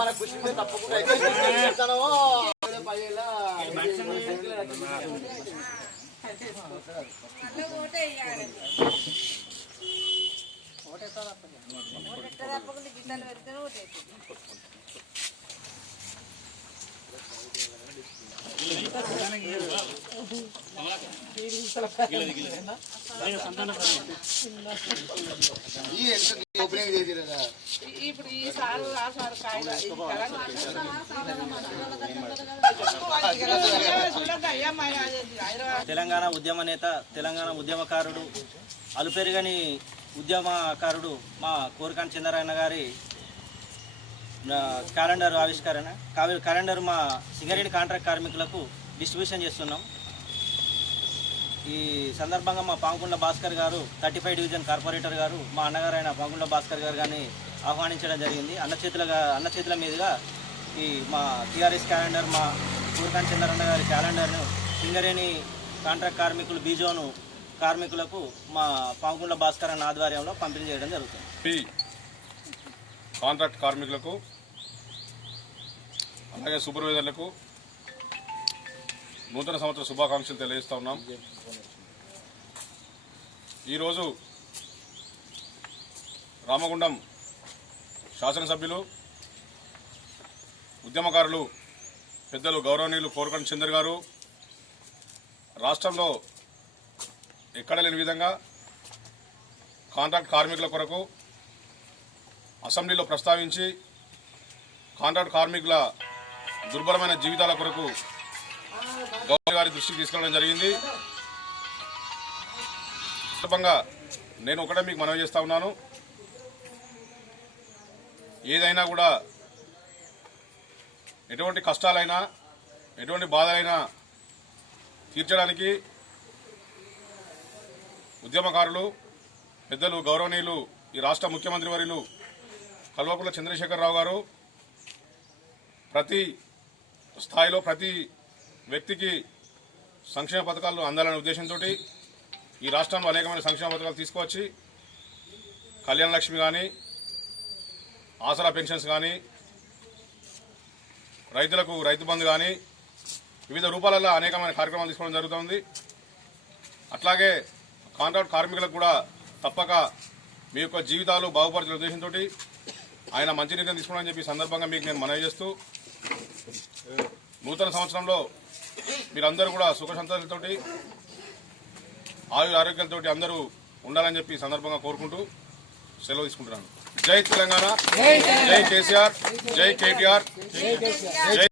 మన కృషి తప్పకుండా తెలంగాణ ఉద్యమ నేత, తెలంగాణ ఉద్యమకారుడు, అలుపెరుగని ఉద్యమకారుడు మా కోరికాని చంద్రన్న గారి క్యాలెండర్ ఆవిష్కరణ. క్యాలెండర్ మా సింగరేణి కాంట్రాక్ట్ కార్మికులకు డిస్ట్రిబ్యూషన్ చేస్తున్నాం. ఈ సందర్భంగా మా పాంగుండ్ల భాస్కర్ గారు 35 డివిజన్ కార్పొరేటర్ గారు మా అన్నగారైన పాంగుండ్ల భాస్కర్ గారు గారిని ఆహ్వానించడం జరిగింది. అన్న చేతుల మీదుగా ఈ మా టీఆర్ఎస్ క్యాలెండర్, మా కోరికాని చంద్రన్న గారి క్యాలెండర్ను సింగరేణి కాంట్రాక్ట్ కార్మికులు బీజోను కార్మికులకు మా పాంగుండ్ల భాస్కర్ అన్న ఆధ్వర్యంలో పంపిణీ చేయడం జరుగుతుంది. కాంట్రాక్ట్ కార్మికులకు అలాగే సూపర్వైజర్లకు నూతన సంవత్సర శుభాకాంక్షలు తెలియజేస్తా ఉన్నాం. ఈరోజు రామగుండం శాసనసభ్యులు, ఉద్యమకారులు, పెద్దలు గౌరవనీయులు కోరికాని చంద్ర గారు రాష్ట్రంలో ఎక్కడ లేని విధంగా కాంట్రాక్ట్ కార్మికుల కొరకు అసెంబ్లీలో ప్రస్తావించి కాంట్రాక్ట్ కార్మికుల దుర్భరమైన జీవితాల కొరకు గవర్నర్ గారి దృష్టికి తీసుకెళ్లడం జరిగింది. సందర్భంగా నేను ఒకటే మీకు మనవి చేస్తా ఉన్నాను. ఏదైనా కూడా ఎటువంటి కష్టాలైనా ఎటువంటి బాధలైనా తీర్చడానికి ఉద్యమకారులు, పెద్దలు, గౌరవనీయులు ఈ రాష్ట్ర ముఖ్యమంత్రి వర్యులు కల్వకుంట్ల చంద్రశేఖరరావు గారు ప్రతి స్థాయిలో ప్రతి వ్యక్తికి సంక్షేమ పథకాలు అందాలనే ఉద్దేశంతో ఈ రాష్ట్రంలో అనేకమైన సంక్షేమ పథకాలు తీసుకువచ్చి కళ్యాణ లక్ష్మి కానీ, ఆసరా పెన్షన్స్ కానీ, రైతులకు రైతు బంధు కానీ వివిధ రూపాలలో అనేకమైన కార్యక్రమాలు తీసుకోవడం జరుగుతుంది. అట్లాగే కాంట్రాక్ట్ కార్మికులకు కూడా తప్పక మీ యొక్క జీవితాలు బాగుపరిచిన ఉద్దేశంతో ఆయన మంచి నిర్ణయం తీసుకోవాలని చెప్పి సందర్భంగా మీకు నేను మనవి చేస్తూ, నూతన సంవత్సరంలో మీరందరూ కూడా సుఖ సంతోషాలతోటి ఆయుర ఆరోగ్యాలతోటి అందరూ ఉండాలని చెప్పి సందర్భంగా కోరుకుంటూ సెలవు తీసుకుంటున్నాను. జై తెలంగాణ, జై కేసీఆర్, జై కేటీఆర్, జై